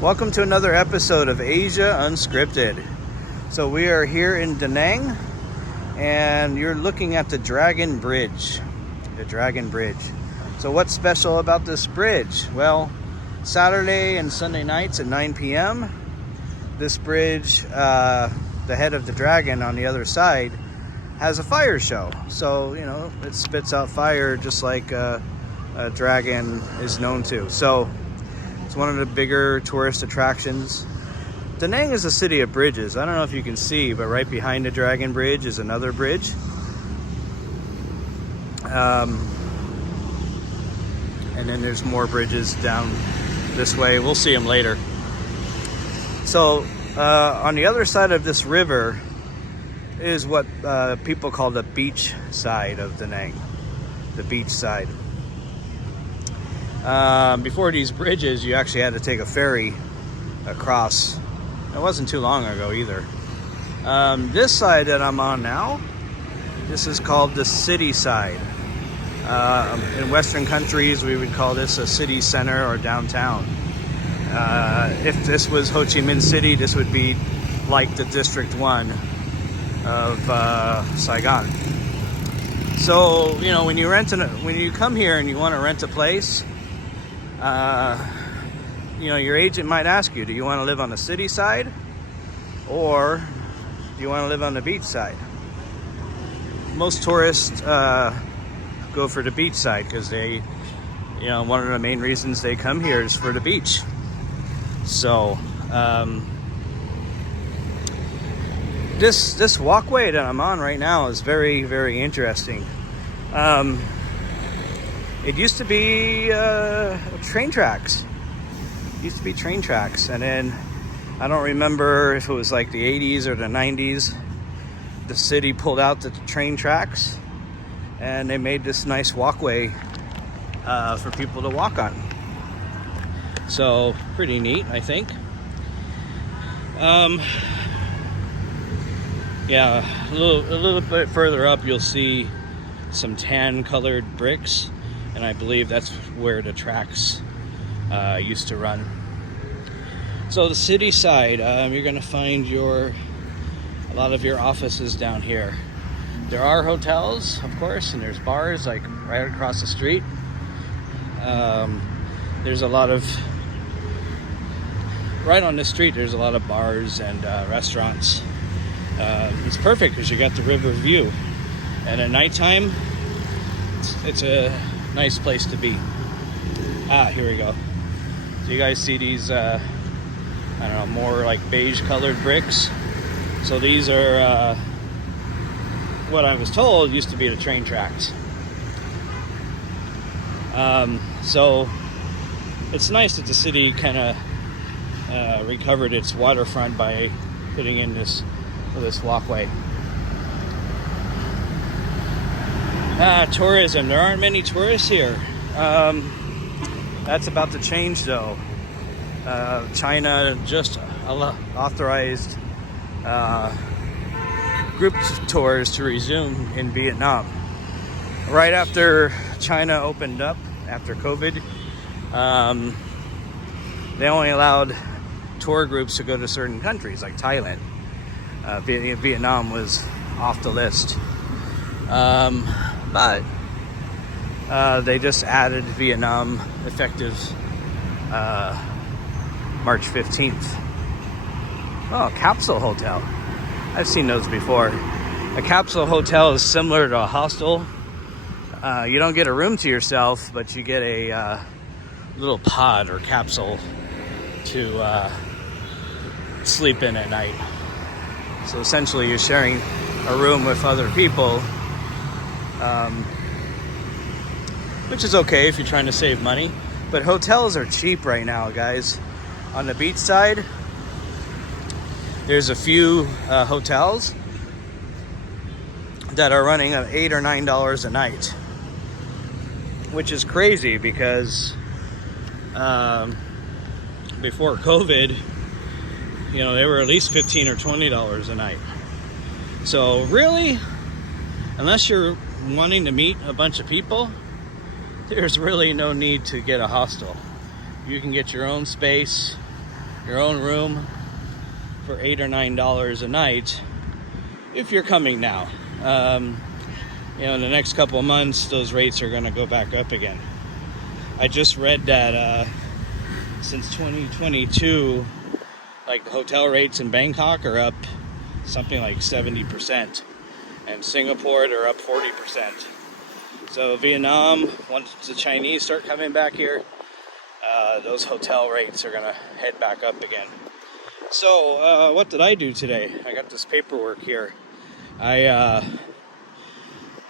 Welcome to another episode of Asia Unscripted. So we are here in Danang, and you're looking at the Dragon Bridge. The Dragon Bridge. So what's special about this bridge? Well, Saturday and Sunday nights at 9 p.m., this bridge, the head of the dragon on the other side, has a fire show. So, you know, it spits out fire just like a dragon is known to. So it's one of the bigger tourist attractions. Danang is a city of bridges. I don't know if you can see, but right behind the Dragon Bridge is another bridge. And then there's more bridges down this way. We'll see them later. So on the other side of this river is what people call the beach side of Danang. The beach side. Before these bridges, you actually had to take a ferry across. It wasn't too long ago either. This side that I'm on now, this is called the city side. In Western countries, we would call this a city center or downtown. If this was Ho Chi Minh City, this would be like the District 1 of Saigon. So, you know, when you come here and you want to rent a place, you know, your agent might ask you, do you want to live on the city side or do you want to live on the beach side? Most tourists go for the beach side because they, you know, one of the main reasons they come here is for the beach. So this walkway that I'm on right now is very, very interesting. It used to be train tracks. And then I don't remember if it was like the 80s or the 90s. The city pulled out the train tracks and they made this nice walkway for people to walk on. So pretty neat, I think. Yeah, a little bit further up, you'll see some tan-colored bricks, and I believe that's where the tracks used to run. So the city side, you're going to find a lot of your offices down here. There are hotels, of course, and there's bars like right across the street. There's a lot of right on the street. There's a lot of bars and restaurants. It's perfect because you got the river view, and at nighttime, it's a nice place to be. Here we go. So you guys see these? I don't know, more like beige colored bricks. So these are what I was told used to be the train tracks. So it's nice that the city kind of recovered its waterfront by putting in this walkway. Tourism. There aren't many tourists here. That's about to change though. China just authorized group tours to resume in Vietnam. Right after China opened up, after COVID, they only allowed tour groups to go to certain countries like Thailand. Vietnam was off the list. But they just added Vietnam effective March 15th. Oh, capsule hotel. I've seen those before. A capsule hotel is similar to a hostel. You don't get a room to yourself, but you get a little pod or capsule to sleep in at night. So essentially you're sharing a room with other people, which is okay if you're trying to save money. But hotels are cheap right now, guys. On the beach side, there's a few hotels that are running at $8 or $9 a night, which is crazy because before COVID, you know, they were at least $15 or $20 a night. So really, unless you're wanting to meet a bunch of people, there's really no need to get a hostel. You can get your own space your own room for $8 or $9 a night if you're coming now. In the next couple of months, those rates are going to go back up again. I just read that since 2022, like the hotel rates in Bangkok are up something like 70%, and Singapore they're up 40%. So Vietnam, once the Chinese start coming back here, those hotel rates are gonna head back up again. So what did I do today? I got this paperwork here. I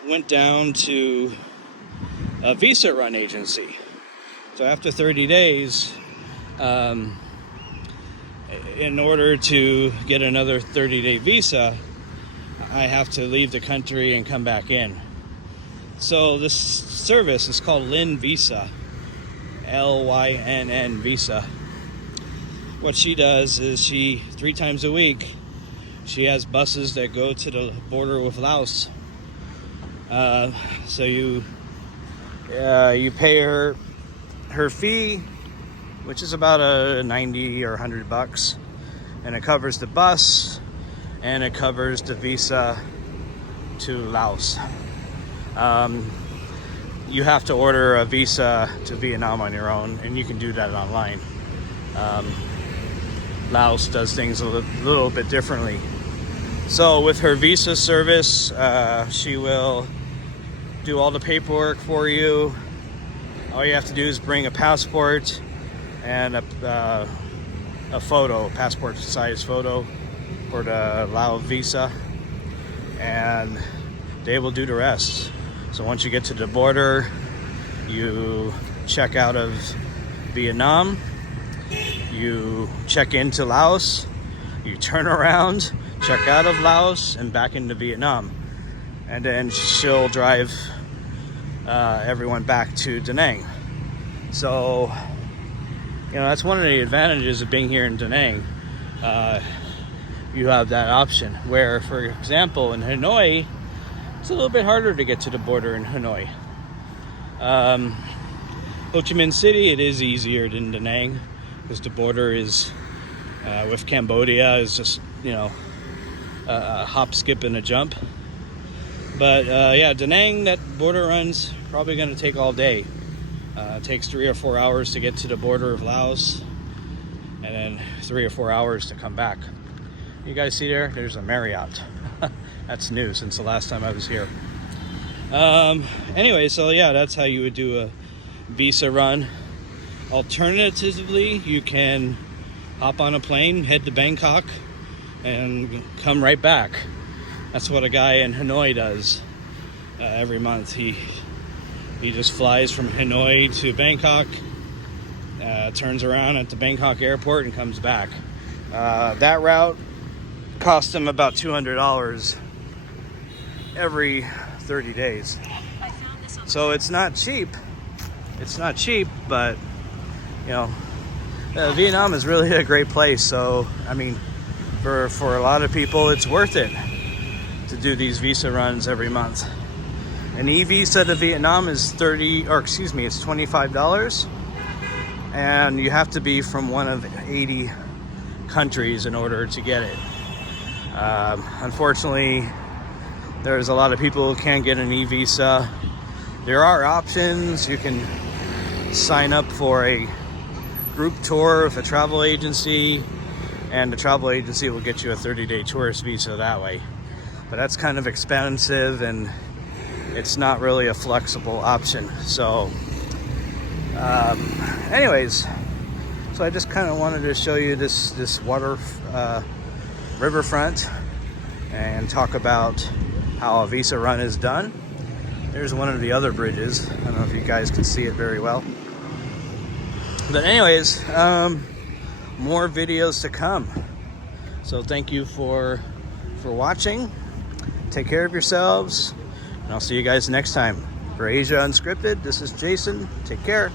went down to a visa run agency. So after 30 days, in order to get another 30-day visa, I have to leave the country and come back in. So this service is called Lynn Visa, Lynn Visa. What she does is 3 times a week, she has buses that go to the border with Laos. So you pay her fee, which is about a 90 or $100, and it covers the bus and it covers the visa to Laos. You have to order a visa to Vietnam on your own, and you can do that online. Laos does things a little bit differently. So with her visa service, she will do all the paperwork for you. All you have to do is bring a passport and a photo, passport size photo for the Lao visa, and they will do the rest. So once you get to the border, you check out of Vietnam, you check into Laos, you turn around, check out of Laos, and back into Vietnam. And then she'll drive everyone back to Danang. So, that's one of the advantages of being here in Danang. You have that option where, for example, in Hanoi, it's a little bit harder to get to the border in Hanoi. Ho Chi Minh City, it is easier than Danang, because the border is with Cambodia is just a hop, skip, and a jump. But Danang, that border run's probably going to take all day. It takes 3 or 4 hours to get to the border of Laos, and then 3 or 4 hours to come back. You guys see there's a Marriott. That's new since the last time I was here. Anyway, so that's how you would do a visa run. Alternatively, you can hop on a plane, head to Bangkok, and come right back. That's what a guy in Hanoi does every month. He just flies from Hanoi to Bangkok, turns around at the Bangkok airport, and comes back. That route cost him about $200 every 30 days. So it's not cheap. It's not cheap, but Vietnam is really a great place. So for a lot of people, it's worth it to do these visa runs every month. An e-visa to Vietnam is it's $25, and you have to be from one of 80 countries in order to get it. Unfortunately, there's a lot of people who can't get an e-visa. There are options. You can sign up for a group tour with a travel agency, and the travel agency will get you a 30-day tourist visa that way. But that's kind of expensive, and it's not really a flexible option. So anyways, so I just kind of wanted to show you this water riverfront and talk about how a visa run is done. There's one of the other bridges. I don't know if you guys can see it very well. But anyways, more videos to come. So thank you for watching. Take care of yourselves, and I'll see you guys next time. For Asia Unscripted, this is Jason. Take care.